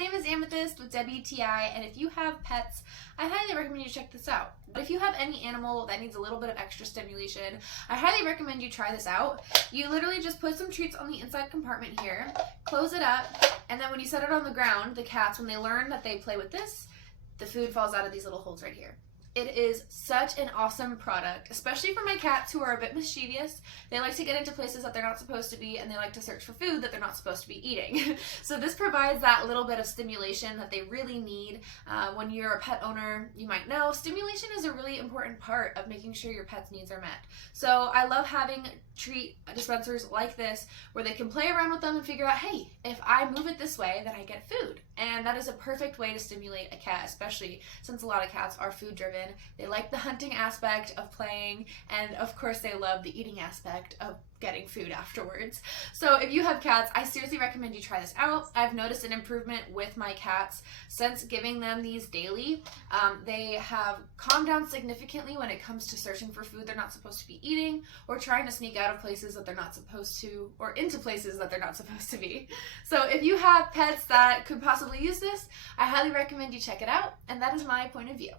name is Amethyst with WTI, and if you have pets, I highly recommend you check this out. But if you have any animal that needs a little bit of extra stimulation, I highly recommend you try this out. You literally just put some treats on the inside compartment here, close it up, and then when you set it on the ground, the cats, when they learn that they play with this, the food falls out of these little holes right here. It is such an awesome product, especially for my cats who are a bit mischievous. They like to get into places that they're not supposed to be, and they like to search for food that they're not supposed to be eating. So this provides that little bit of stimulation that they really need. When you're a pet owner, you might know stimulation is a really important part of making sure your pet's needs are met. So I love having treat dispensers like this where they can play around with them and figure out, hey, if I move it this way, then I get food. And that is a perfect way to stimulate a cat, especially since a lot of cats are food driven. They like the hunting aspect of playing, and of course they love the eating aspect of getting food afterwards. So if you have cats, I seriously recommend you try this out. I've noticed an improvement with my cats since giving them these daily. They have calmed down significantly when it comes to searching for food they're not supposed to be eating, or trying to sneak out of places that they're not supposed to, or into places that they're not supposed to be. So if you have pets that could possibly use this, I highly recommend you check it out, and that is my point of view.